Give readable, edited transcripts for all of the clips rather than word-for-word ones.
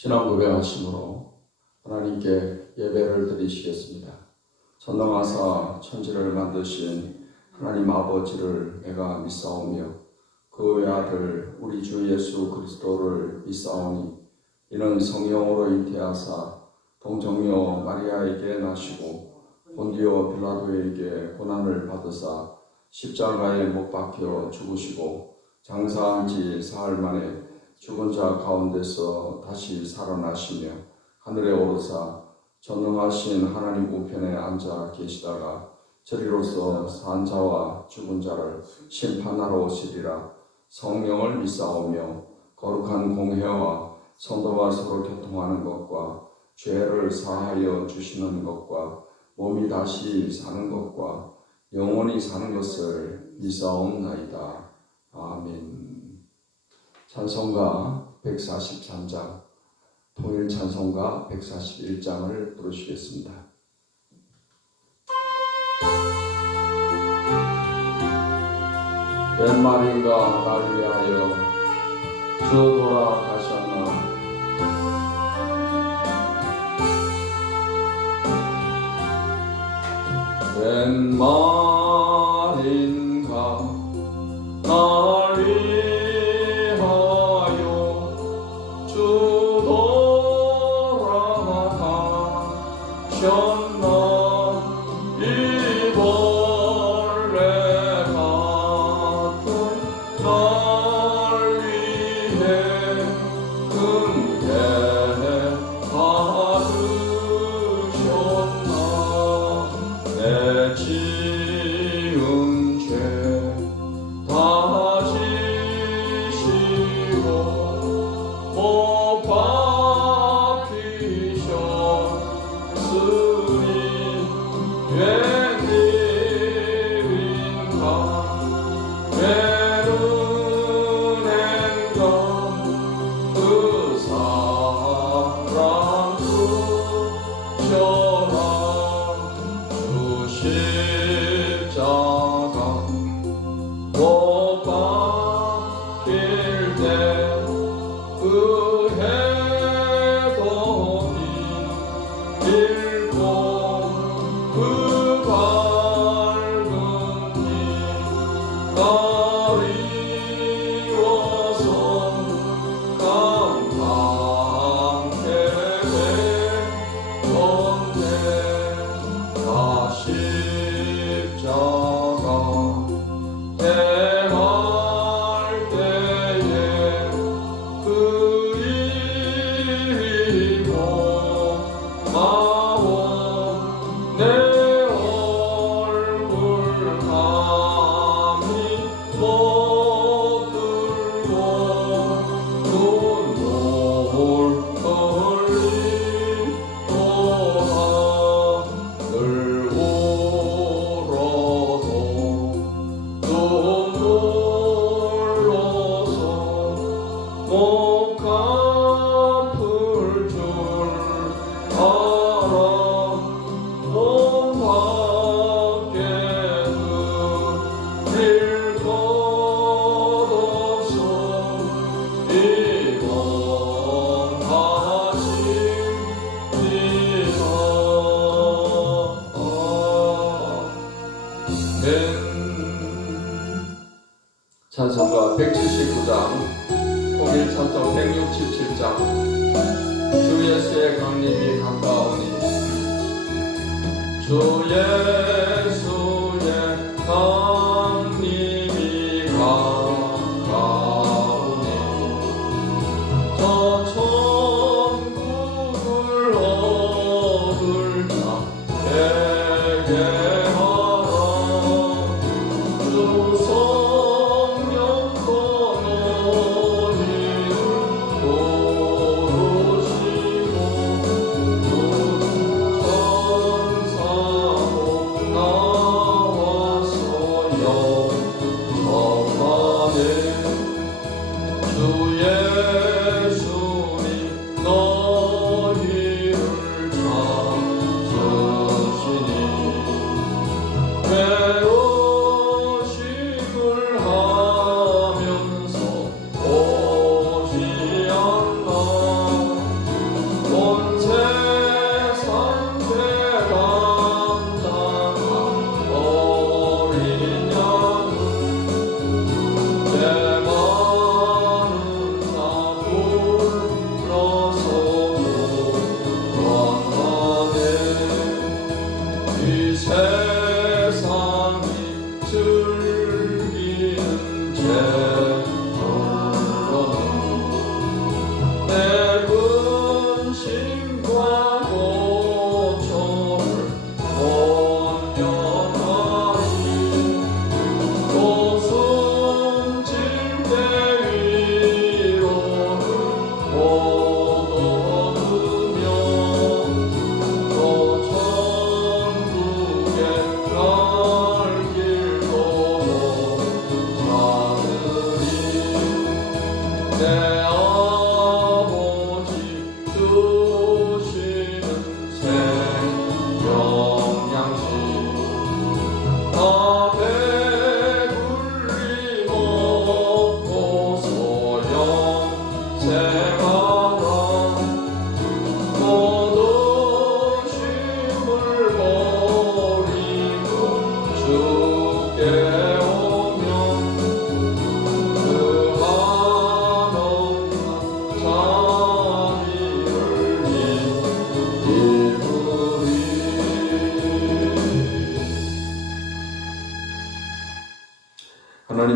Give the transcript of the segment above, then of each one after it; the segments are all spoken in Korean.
신앙 고백하심으로 하나님께 예배를 드리시겠습니다. 전능하사 천지를 만드신 하나님 아버지를 내가 믿사오며 그 외아들 우리 주 예수 그리스도를 믿사오니 이는 성령으로 잉태하사 동정녀 마리아에게 나시고 본디오 빌라도에게 고난을 받으사 십자가에 못 박혀 죽으시고 장사한 지 사흘 만에 죽은 자 가운데서 다시 살아나시며 하늘에 오르사 전능하신 하나님 우편에 앉아 계시다가 저리로서 산 자와 죽은 자를 심판하러 오시리라. 성령을 믿사오며 거룩한 공회와 성도와 서로 교통하는 것과 죄를 사하여 주시는 것과 몸이 다시 사는 것과 영원히 사는 것을 믿사옵나이다. 아멘. 찬송가 143장, 통일 찬송가 141장을 부르시겠습니다. 웬 말인가 날 위하여 주 돌아가셨나. 웬 말인가 날 위하여 주 돌아가셨나. 이 벌레 같은 날 위해 은혜 받으셨나. 내 지은 죄 다 지시고 못 박히셨으니 웬일인가 웬 은혜인가 그 사랑 주셔라. 주 십자가 못 박힐 때 그 해동이 잃고 그 밝은 길 가리워서 감당해 되었네. 다 십자가 행할 때에 그 일이 고마워. 내 얼굴 감히 못 들고 눈물 흘리도다. 늘 울어도 눈물로서 못 갚을 줄 알아. 몸 밖에 드릴 것 없어 이원하십니다. 찬송가 179장, 통일 찬송 167장. 주 예수의 강림이 가까우니. 주 예수의 강림이 가까우니 저 천국을 얻을 자에게 하라. 주 성령 너희를 도우시고 천사도 날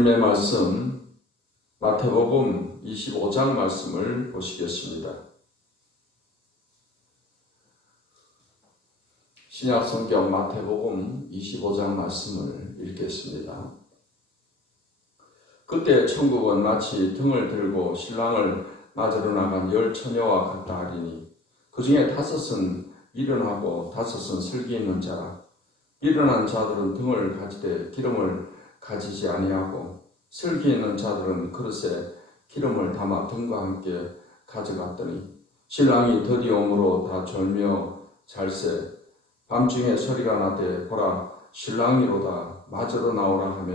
하나님의 말씀 마태복음 25장 말씀을 보시겠습니다. 신약 성경 마태복음 25장 말씀을 읽겠습니다. 그때 천국은 마치 등을 들고 신랑을 맞으러 나간 10 처녀와 같다 하리니 그 중에 5은 미련하고 5은 슬기 있는 자라. 미련한 자들은 등을 가지되 기름을 가지지 아니하고 슬기 있는 자들은 그릇에 기름을 담아 등과 함께 가져갔더니 신랑이 드디어 오므로 다 졸며 잘세. 밤중에 소리가 나되 보라 신랑이로다 맞으러 나오라 하며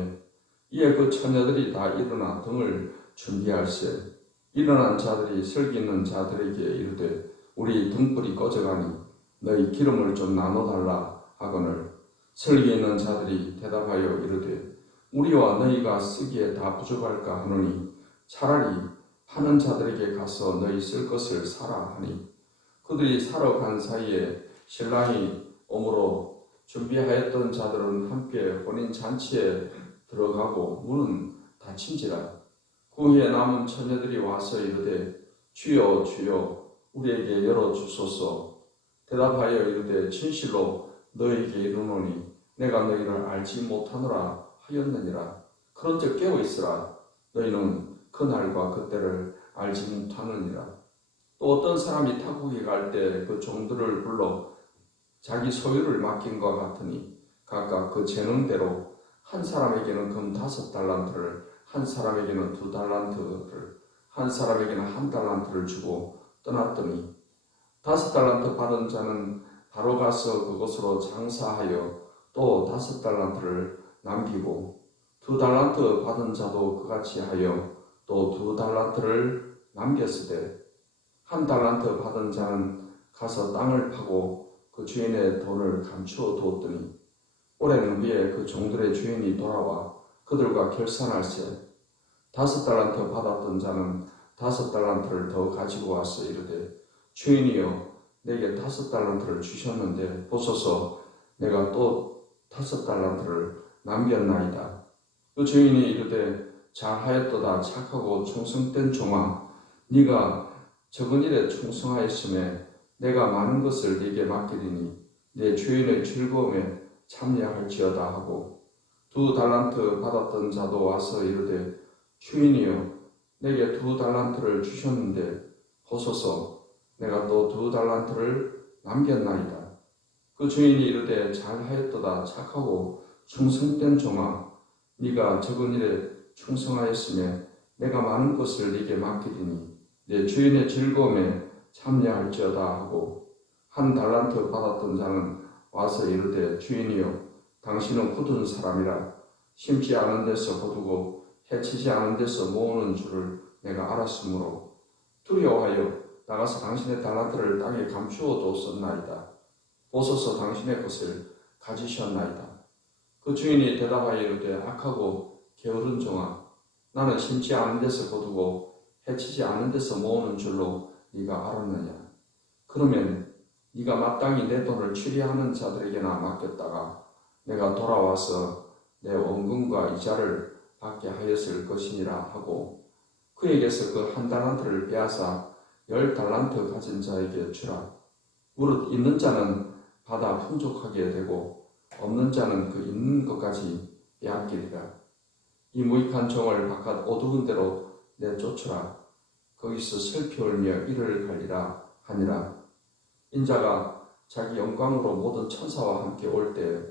이에 그 처녀들이 다 일어나 등을 준비할세. 일어난 자들이 슬기 있는 자들에게 이르되 우리 등불이 꺼져가니 너희 기름을 좀 나눠달라 하거늘 슬기 있는 자들이 대답하여 이르되 우리와 너희가 쓰기에 다 부족할까 하노니 차라리 파는 자들에게 가서 너희 쓸 것을 사라 하니 그들이 사러 간 사이에 신랑이 오므로 준비하였던 자들은 함께 혼인 잔치에 들어가고 문은 닫힌지라. 그 후에 남은 처녀들이 와서 이르되 주여 주여 우리에게 열어주소서. 대답하여 이르되 진실로 너희에게 이르노니 내가 너희를 알지 못하노라 하였느니라. 그런즉 깨어있으라. 너희는 그날과 그때를 알지 못하느니라. 또 어떤 사람이 타국에 갈 때 그 종들을 불러 자기 소유를 맡긴 것 같으니 각각 그 재능대로 한 사람에게는 금 5달란트를 한 사람에게는 2달란트를 한 사람에게는 1달란트를 주고 떠났더니 5달란트 받은 자는 바로 가서 그곳으로 장사하여 또 5달란트를 남기고 2달란트 받은 자도 그같이 하여 또 2달란트를 남겼으되 1달란트 받은 자는 가서 땅을 파고 그 주인의 돈을 감추어 두었더니 오래는 후에 그 종들의 주인이 돌아와 그들과 결산할세. 5달란트 받았던 자는 5달란트를 더 가지고 와서 이르되 주인이여 내게 5달란트를 주셨는데 보소서 내가 또 5달란트를 남겼나이다. 그 주인이 이르되 잘하였도다 착하고 충성된 종아 네가 적은 일에 충성하였음에 내가 많은 것을 네게 맡기리니 내 주인의 즐거움에 참여할지어다 하고 2달란트 받았던 자도 와서 이르되 주인이여 내게 2달란트를 주셨는데 보소서 내가 또 2달란트를 남겼나이다. 그 주인이 이르되 잘하였도다 착하고 충성된 종아 네가 적은 일에 충성하였으며 내가 많은 것을 네게 맡기리니 내 주인의 즐거움에 참여할지어다 하고 1달란트 받았던 자는 와서 이르되 주인이여 당신은 굳은 사람이라 심지 않은 데서 거두고 해치지 않은 데서 모으는 줄을 내가 알았으므로 두려워하여 나가서 당신의 달란트를 땅에 감추어 두었나이다. 보소서 당신의 것을 가지셨나이다. 그 주인이 대답하여 이르되 악하고 게으른 종아 나는 심지 않은 데서 거두고 해치지 않은 데서 모으는 줄로 네가 알았느냐. 그러면 네가 마땅히 내 돈을 취리하는 자들에게나 맡겼다가 내가 돌아와서 내 원금과 이자를 받게 하였을 것이니라 하고 그에게서 그 1달란트를 빼앗아 10달란트 가진 자에게 주라. 무릇 있는 자는 받아 풍족하게 되고 없는 자는 그 있는 것까지 빼앗기리라. 이 무익한 종을 바깥 어두운 데로 내쫓으라. 거기서 슬피 울며 이를 갈리라 하니라. 인자가 자기 영광으로 모든 천사와 함께 올 때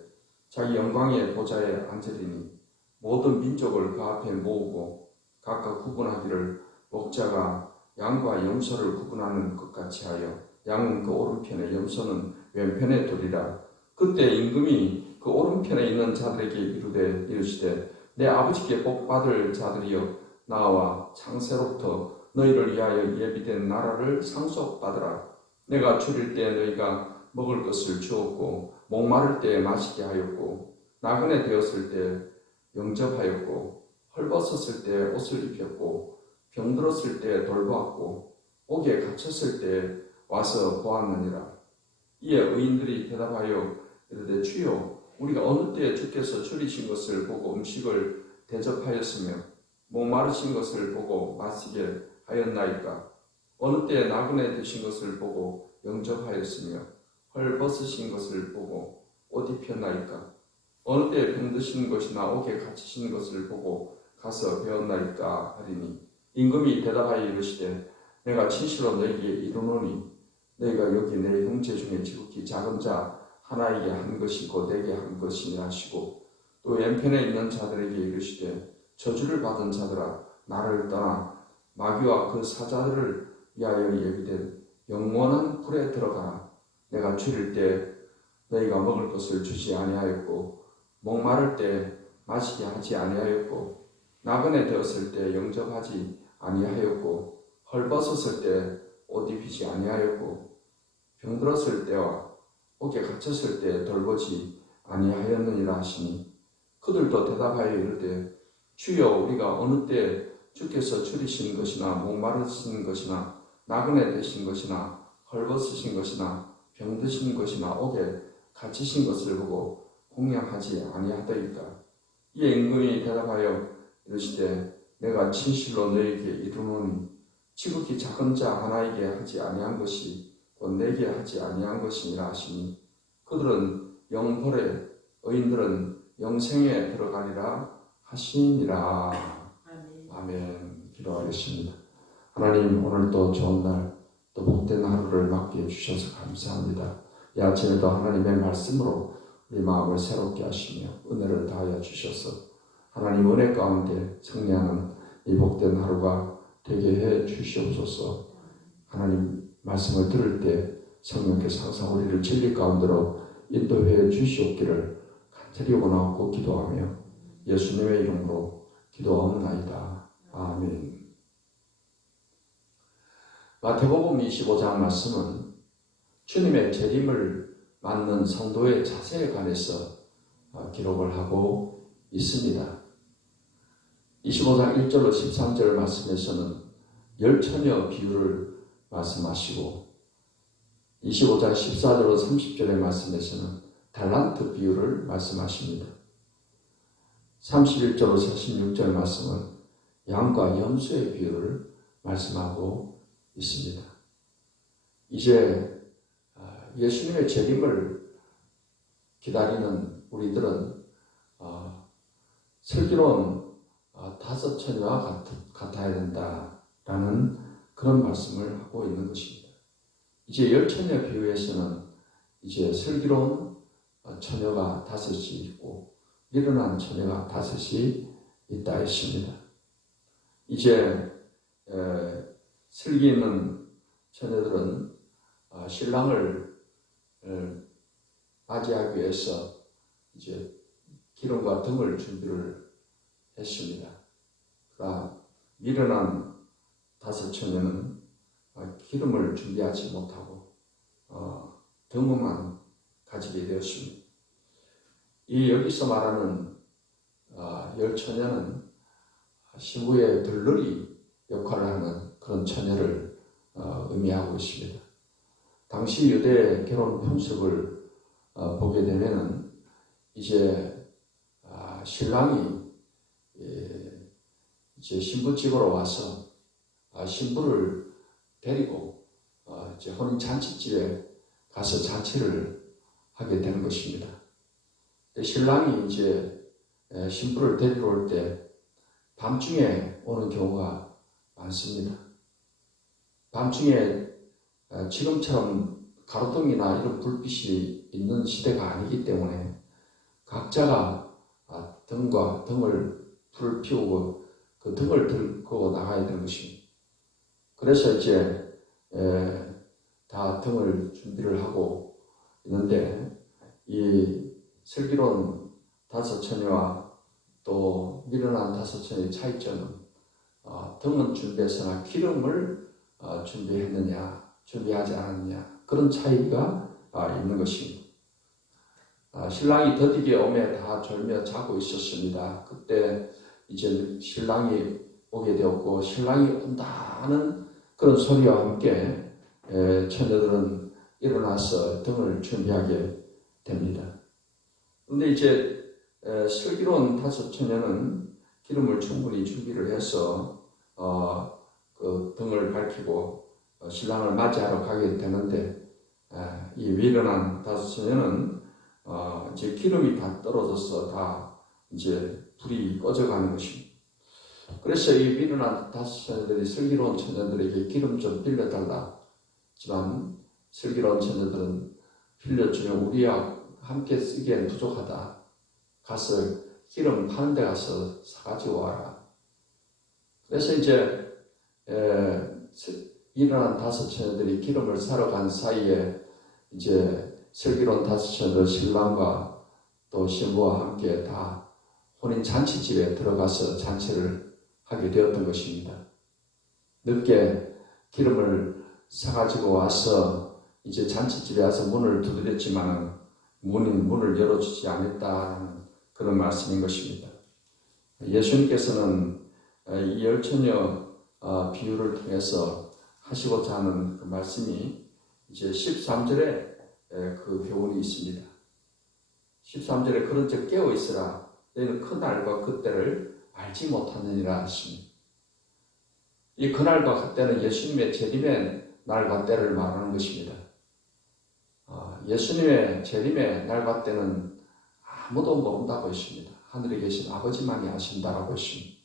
자기 영광의 보좌에 앉으리니 모든 민족을 그 앞에 모으고 각각 구분하기를 목자가 양과 염소를 구분하는 것 같이 하여 양은 그 오른편에 염소는 왼편에 두리라. 그때 임금이 그 오른편에 있는 자들에게 이르시되 내 아버지께 복받을 자들이여 나와 창세로부터 너희를 위하여 예비된 나라를 상속받으라. 내가 줄일 때 너희가 먹을 것을 주었고 목마를 때 마시게 하였고 나그네 되었을 때 영접하였고 헐벗었을 때 옷을 입혔고 병들었을 때 돌보았고 옥에 갇혔을 때 와서 보았느니라. 이에 의인들이 대답하여 이르되 주여 우리가 어느 때에 주께서 줄이신 것을 보고 음식을 대접하였으며 목마르신 것을 보고 마시게 하였나이까. 어느 때 나그네 되신 것을 보고 영접하였으며 헐벗으신 것을 보고 옷 입혔나이까. 어느 때 병드신 것이나 옥에 갇히신 것을 보고 가서 배웠나이까 하리니 임금이 대답하여 이르시되 내가 진실로 너에게 이르노니 너희가 여기 내 형제 중에 지극히 작은 자 하나에게 한 것이고 내게 한 것이니 하시고 또 왼편에 있는 자들에게 이르시되 저주를 받은 자들아 나를 떠나 마귀와 그 사자들을 위하여 예비된 영원한 불에 들어가라. 내가 줄일 때 너희가 먹을 것을 주지 아니하였고 목마를 때 마시게 하지 아니하였고 나그네 되었을 때 영접하지 아니하였고 헐벗었을 때 옷 입히지 아니하였고 병들었을 때와 옥에 갇혔을 때 돌보지 아니하였느니라 하시니 그들도 대답하여 이르되 주여 우리가 어느 때 주께서 줄이신 것이나 목마르신 것이나 나그네 되신 것이나 헐벗으신 것이나 병드신 것이나 옥에 갇히신 것을 보고 공양하지 아니하더이까. 이에 임금이 대답하여 이르시되 내가 진실로 너에게 이르노니 지극히 작은 자 하나에게 하지 아니한 것이 곧 내게 하지 아니한 것이니라 하시니 그들은 영벌에 의인들은 영생에 들어가리라 하시니라. 아멘. 기도하겠습니다. 하나님 오늘도 좋은 날 또 복된 하루를 맞게 해주셔서 감사합니다. 이 아침에도 하나님의 말씀으로 우리 마음을 새롭게 하시며 은혜를 다하여 주셔서 하나님 은혜 가운데 승리하는 이 복된 하루가 되게 해 주시옵소서. 하나님 말씀을 들을 때 성령께서 항상 우리를 진리 가운데로 인도해 주시옵기를 간절히 원하고 기도하며 예수님의 이름으로 기도하옵나이다. 아멘. 마태복음 25장 말씀은 주님의 재림을 맞는 성도의 자세에 관해서 기록을 하고 있습니다. 25장 1절로 13절 말씀에서는 열처녀 비유를 말씀하시고 25장 14절로 30절의 말씀에서는 달란트 비유를 말씀하십니다. 31절로 46절 말씀은 양과 염소의 비유를 말씀하고 있습니다. 이제 예수님의 재림을 기다리는 우리들은 슬기로운 다섯 처녀와 같아야 된다라는 그런 말씀을 하고 있는 것입니다. 이제 열 처녀 비유에서는 이제 슬기로운 처녀가 다섯이 있고 미련한 처녀가 다섯이 있다 했습니다. 이제 슬기 있는 처녀들은 신랑을 맞이하기 위해서 이제 기름과 등을 준비를 했습니다. 그러나 미련한 다섯 처녀는 기름을 준비하지 못하고 등만 가지게 되었습니다. 이 여기서 말하는 열 처녀는 신부의 들러리 역할을 하는 그런 처녀를 의미하고 있습니다. 당시 유대 결혼 풍습을 보게 되면은 이제 신랑이 이제 신부집으로 와서 신부를 데리고 이제 혼인 잔치집에 가서 잔치를 하게 되는 것입니다. 신랑이 이제 신부를 데리러 올 때 밤중에 오는 경우가 많습니다. 밤중에 지금처럼 가로등이나 이런 불빛이 있는 시대가 아니기 때문에 각자가 등을 불을 피우고 그 등을 들고 나가야 되는 것입니다. 그래서 이제 다 등을 준비를 하고 있는데 이 슬기로운 다섯 처녀와 또 미련한 다섯 처녀의 차이점은 등은 준비했으나 기름을 준비했느냐 준비하지 않았느냐 그런 차이가 있는 것입니다. 신랑이 더디게 오매 다 졸며 자고 있었습니다. 그때 이제 신랑이 오게 되었고 신랑이 온다는 그런 소리와 함께 처녀들은 일어나서 등을 준비하게 됩니다. 그런데 이제 슬기로운 다섯 처녀는 기름을 충분히 준비를 해서 그 등을 밝히고 신랑을 맞이하러 가게 되는데 이 미련한 다섯 처녀는 이제 기름이 다 떨어져서 다 이제 불이 꺼져가는 것입니다. 그래서 이 미련한 다섯 처녀들이 슬기로운 처녀들에게 기름 좀 빌려달라지만 슬기로운 처녀들은 빌려주면 우리와 함께 쓰기엔 부족하다. 가서 기름 파는 데 가서 사가지고 와라. 그래서 이제 일어난 다섯 처녀들이 기름을 사러 간 사이에 이제 슬기로운 다섯 처녀들 신랑과 또 신부와 함께 다 혼인 잔치집에 들어가서 잔치를 하게 되었던 것입니다. 늦게 기름을 사가지고 와서 이제 잔치집에 와서 문을 두드렸지만 문을 열어주지 않았다는 그런 말씀인 것입니다. 예수님께서는 이 열처녀 비유를 통해서 하시고자 하는 그 말씀이 이제 13절에 그 교훈이 있습니다. 13절에 그런즉 깨어 있으라 너희는 그날과 그때를 알지 못하느니라 하십니다. 이 그날과 그때는 예수님의 재림의 날과 때를 말하는 것입니다. 예수님의 재림의 날과 때는 아무도 모른다고 했습니다. 하늘에 계신 아버지만이 아신다라고 했습니다.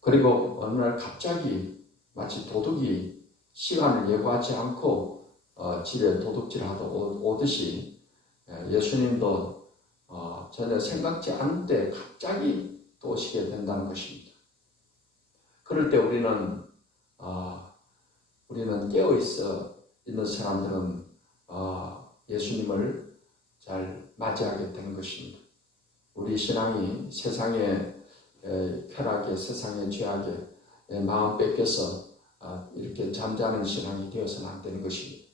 그리고 어느 날 갑자기 마치 도둑이 시간을 예고하지 않고 집에 도둑질하다 오듯이 예수님도 전혀 생각지 않은 때 갑자기 또 오시게 된다는 것입니다. 그럴 때 우리는 깨어 있어 있는 사람들은 예수님을 잘 맞이하게 되는 것입니다. 우리 신앙이 세상의 쾌락에 세상의 죄악에 마음 뺏겨서 이렇게 잠자는 신앙이 되어서는 안 되는 것입니다.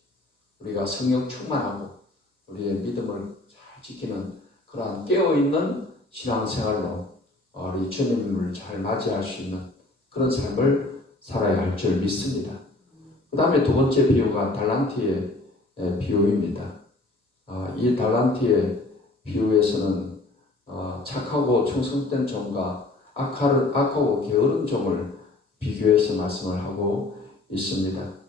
우리가 성령 충만하고 우리의 믿음을 잘 지키는 그러한 깨어있는 신앙생활로 우리 주님을 잘 맞이할 수 있는 그런 삶을 살아야 할 줄 믿습니다. 그 다음에 두 번째 비유가 달란트의 비유입니다. 이 달란트의 비유에서는 착하고 충성된 종과 악하고 게으른 종을 비교해서 말씀을 하고 있습니다.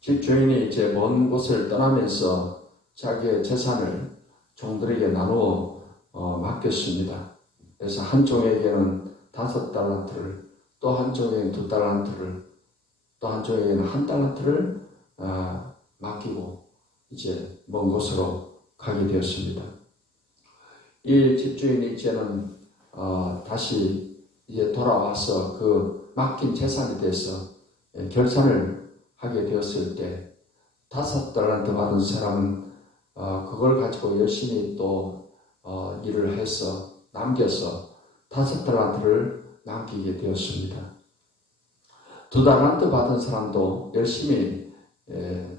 집주인이 이제 먼 곳을 떠나면서 자기의 재산을 종들에게 나누어 맡겼습니다. 그래서 한 종에게는 5달란트를, 또 한 종에게는 2달란트를, 또 한 종에게는 1달란트를 맡기고 이제 먼 곳으로 가게 되었습니다. 이 집주인이 이제는 다시 이제 돌아와서 그 맡긴 재산에 대해서 결산을 하게 되었을 때 5달란트 받은 사람은 그걸 가지고 열심히 또 일을 해서 남겨서 5달란트를 남기게 되었습니다. 2달란트 받은 사람도 열심히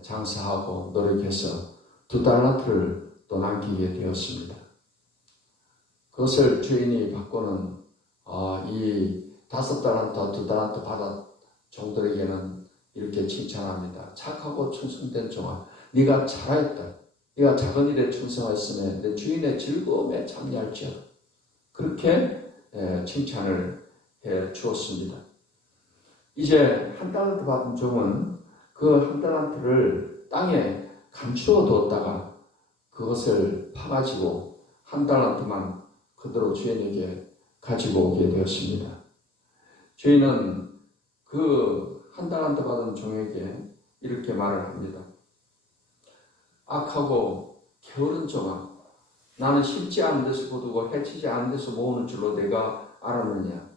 장사하고 노력해서 2달란트를 또 남기게 되었습니다. 그것을 주인이 받고는 이 5달란트와 2달란트 받은 종들에게는 이렇게 칭찬합니다. 착하고 충성된 종아, 네가 잘하였다. 네가 작은 일에 충성하였으면 내 주인의 즐거움에 참여할지어다. 그렇게 칭찬을 해 주었습니다. 이제 1달란트 받은 종은 그 1달란트를 땅에 감추어 두었다가 그것을 파가지고 1달란트만 그대로 주인에게 가지고 오게 되었습니다. 주인은 그 1달란트 받은 종에게 이렇게 말을 합니다. 악하고 게으른 종아, 나는 심지 않은 데서 거두고 해치지 않은 데서 모으는 줄로 내가 알았느냐.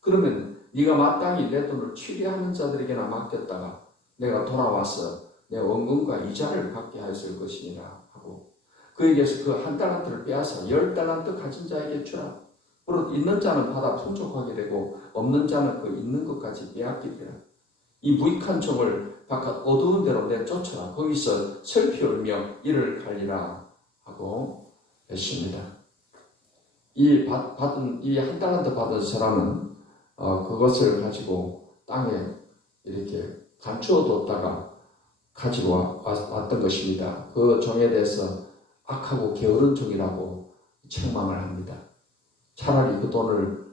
그러면 네가 마땅히 내 돈을 취리하는 자들에게나 맡겼다가 내가 돌아와서 내 원금과 이자를 받게 하였을 것이니라 하고 그에게서 그 1달란트를 빼앗아 10달란트 가진 자에게 주라. 그리고 있는 자는 받아 풍족하게 되고 없는 자는 그 있는 것까지 빼앗기리라. 이 무익한 종을 바깥 어두운 데로 내쫓아라. 거기서 슬피 울며 이를 갈리라 하고 했습니다. 이 1달란트 받은 사람은 그것을 가지고 땅에 이렇게 감추어 뒀다가 가지고 왔던 것입니다. 그 종에 대해서 악하고 게으른 종이라고 책망을 합니다. 차라리 그 돈을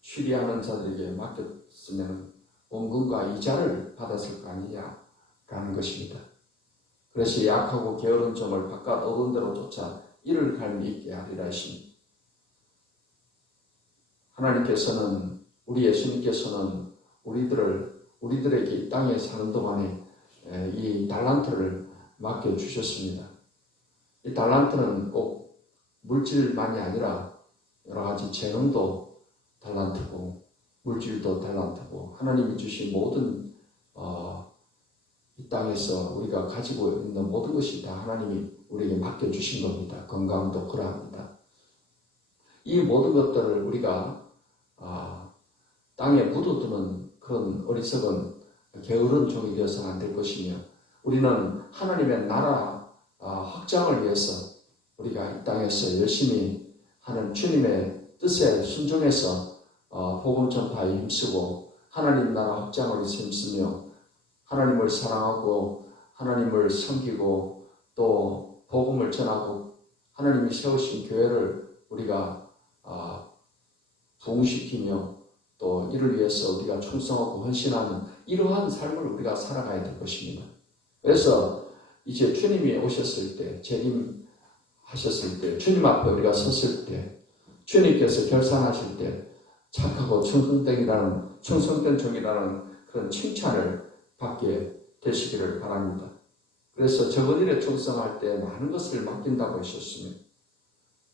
취리하는 자들에게 맡겼으면 원금과 이자를 받았을 거 아니냐라는 것입니다. 그래서 약하고 게으른 종을 바깥 어른대로 쫓아 이를 갈미 있게 하리라 하시니, 하나님께서는, 우리 예수님께서는 우리들에게 이 땅에 사는 동안에 이 달란트를 맡겨주셨습니다. 이 달란트는 꼭 물질만이 아니라 여러 가지 재능도 달란트고 물질도 달란트고 하나님이 주신 모든 이 땅에서 우리가 가지고 있는 모든 것이 다 하나님이 우리에게 맡겨주신 겁니다. 건강도 그러합니다. 이 모든 것들을 우리가 땅에 묻어두는 그런 어리석은 게으른 종이 되어서는 안 될 것이며, 우리는 하나님의 나라 확장을 위해서 우리가 이 땅에서 열심히 하는 주님의 뜻에 순종해서 복음 전파에 힘쓰고 하나님 나라 확장을 위해서 힘쓰며 하나님을 사랑하고 하나님을 섬기고 또 복음을 전하고 하나님이 세우신 교회를 우리가 부흥시키며 또 이를 위해서 우리가 충성하고 헌신하는 이러한 삶을 우리가 살아가야 될 것입니다. 그래서 이제 주님이 오셨을 때, 재림하셨을 때, 주님 앞에 우리가 섰을 때, 주님께서 결산하실 때 착하고 충성된 종이라는 그런 칭찬을 받게 되시기를 바랍니다. 그래서 적은 일에 충성할 때 많은 것을 맡긴다고 하셨으며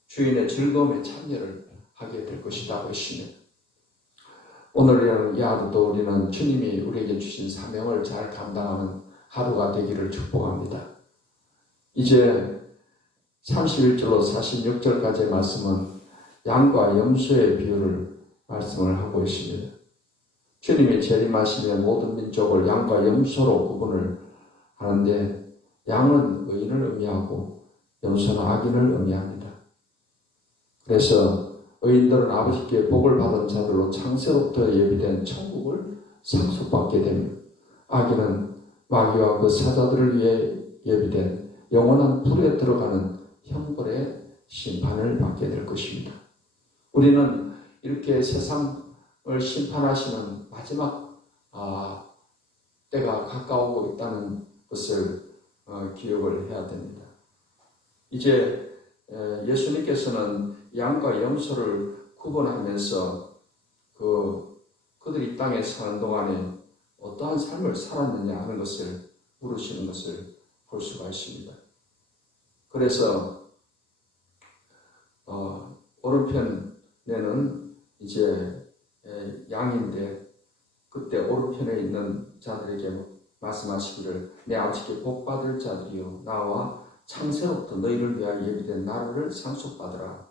주인의 즐거움에 참여를 하게 될 것이라고 했으며, 오늘 이 하루도 우리는 주님이 우리에게 주신 사명을 잘 감당하는 하루가 되기를 축복합니다. 이제 31절로 46절까지의 말씀은 양과 염소의 비유를 말씀을 하고 있습니다. 주님이 재림하시면 모든 민족을 양과 염소로 구분을 하는데, 양은 의인을 의미하고 염소는 악인을 의미합니다. 그래서 의인들은 아버지께 복을 받은 자들로 창세로부터 예비된 천국을 상속받게 되며, 악인은 마귀와 그 사자들을 위해 예비된 영원한 불에 들어가는 형벌의 심판을 받게 될 것입니다. 우리는 이렇게 세상을 심판하시는 마지막 때가 가까우고 있다는 것을 기억을 해야 됩니다. 이제 예수님께서는 양과 염소를 구분하면서 그들이 땅에 사는 동안에 어떠한 삶을 살았느냐 하는 것을 물으시는 것을 볼 수가 있습니다. 그래서 오른편에는 이제 양인데, 그때 오른편에 있는 자들에게 말씀하시기를 내 아버지께 복받을 자들이여 나와 창세로부터 너희를 위하여 예비된 나라를 상속받으라.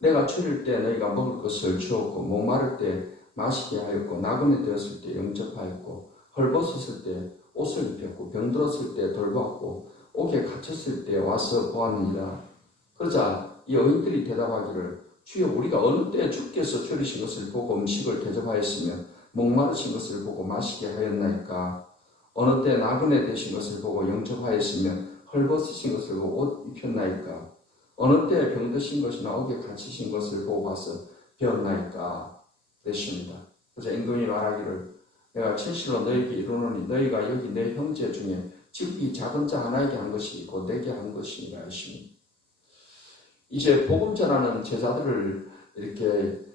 내가 추릴 때 너희가 먹을 것을 주었고 목마를 때 마시게 하였고 나그네 되었을 때 영접하였고 헐벗었을 때 옷을 입혔고 병들었을 때 돌보았고 옥에 갇혔을 때 와서 보았느니라. 그러자 이 어인들이 대답하기를 주여 우리가 어느 때 주께서 추리신 것을 보고 음식을 대접하였으며 목마르신 것을 보고 마시게 하였나이까. 어느 때 나그네 되신 것을 보고 영접하였으며 헐벗으신 것을 보고 옷 입혔나이까. 어느 때 병드신 것이나 옥에 갇히신 것을 보고 가서 배웠나이까. 그랬습니다. 그래서 임금이 말하기를 내가 진실로 너희에게 이르노니 너희가 여기 내 형제 중에 즉 이 작은 자 하나에게 한 것이 있고 내게 한 것이니라 하시니, 이제 복음 전하는 제자들을 이렇게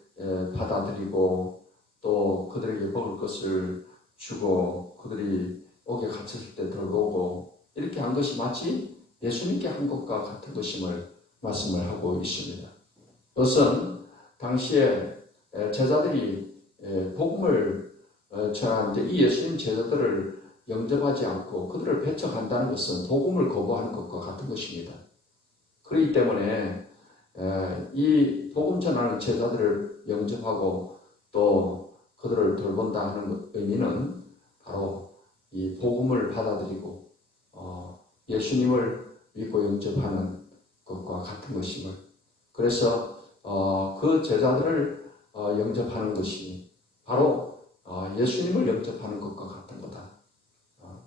받아들이고 또 그들에게 먹을 것을 주고 그들이 옥에 갇혔을 때 돌보고 이렇게 한 것이 마치 예수님께 한 것과 같은 것임을 말씀을 하고 있습니다. 그것은 당시에 제자들이 복음을 전하는데 이 예수님 제자들을 영접하지 않고 그들을 배척한다는 것은 복음을 거부하는 것과 같은 것입니다. 그렇기 때문에 이 복음 전하는 제자들을 영접하고 또 그들을 돌본다 하는 의미는 바로 이 복음을 받아들이고 예수님을 믿고 영접하는 것과 같은 것임을, 그래서 그 제자들을 영접하는 것이 바로 예수님을 영접하는 것과 같은 거다.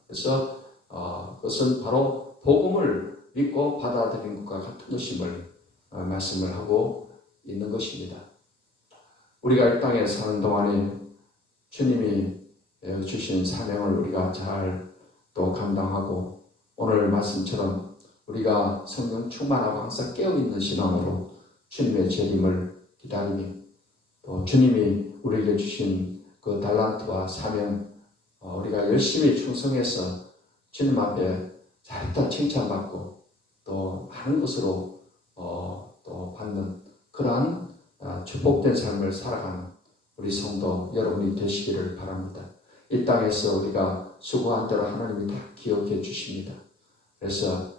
그래서 그것은 바로 복음을 믿고 받아들인 것과 같은 것임을 말씀을 하고 있는 것입니다. 우리가 이 땅에 사는 동안에 주님이 주신 사명을 우리가 잘 또 감당하고 오늘 말씀처럼 우리가 성령 충만하고 항상 깨어있는 신앙으로 주님의 재림을 기다리며 또 주님이 우리에게 주신 그 달란트와 사명 우리가 열심히 충성해서 주님 앞에 잘했다 칭찬받고 또 많은 것으로 또 받는 그러한 축복된 삶을 살아가는 우리 성도 여러분이 되시기를 바랍니다. 이 땅에서 우리가 수고한 대로 하나님이 다 기억해 주십니다. 그래서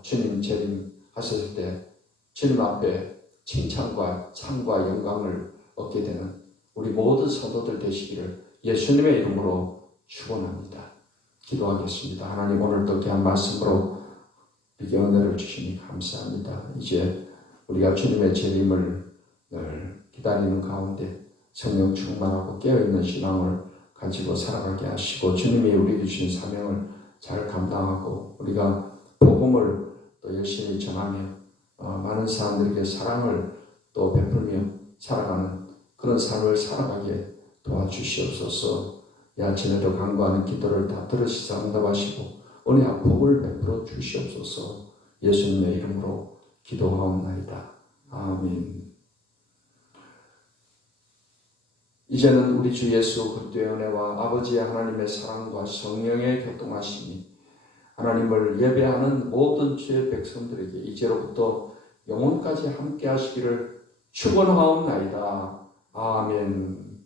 주님 재림하셨을 때 주님 앞에 칭찬과 상과 영광을 얻게 되는 우리 모든 성도들 되시기를 예수님의 이름으로 축원합니다. 기도하겠습니다. 하나님 오늘도 귀한 말씀으로 우리에게 은혜를 주시니 감사합니다. 이제 우리가 주님의 재림을 늘 기다리는 가운데 성령 충만하고 깨어있는 신앙을 가지고 살아가게 하시고 주님이 우리에게 주신 사명을 잘 감당하고 우리가 복음을 또 열심히 전하며 많은 사람들에게 사랑을 또 베풀며 살아가는 그런 삶을 살아가게 도와주시옵소서. 이 아침에도 간구하는 기도를 다 들으시사 응답하시고 은혜와 복을 베풀어 주시옵소서. 예수님의 이름으로 기도하옵나이다. 아멘. 이제는 우리 주 예수 그리스도의 은혜와 아버지의 하나님의 사랑과 성령의 교통하심이 하나님을 예배하는 모든 주의 백성들에게 이제로부터 영원까지 함께 하시기를 축원하옵나이다. 아멘.